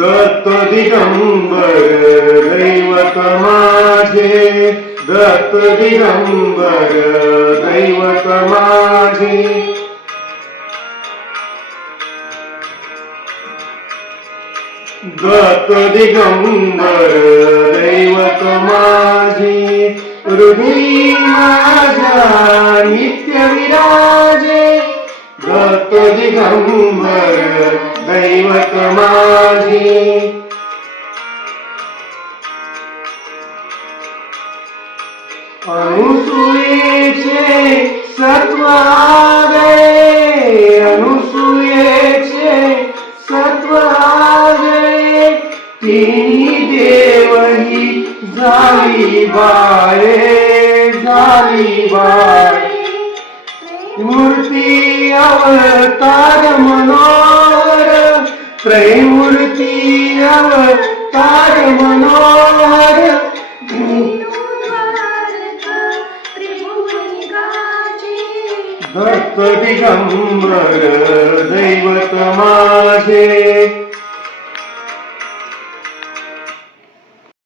दत्त दिगंबर दैवत माझे, दत्त दिगंबर दैवत माझे. दत्त दिगंबर दैवत माझे, हृदयी माझ्या नित्य विराजे. दत्त दिगंबर दैवत माझे. अनुसूयेचे सत्व आगळे, अनुसूयेचे सत्व आगळे. तिन्ही देवही झाली बाळे, झाली बाळे. मूर्ती अवतार मनोहर, त्रैमूर्ती अवतार मनोहर. दत्त दिगंबर दैवत माझे.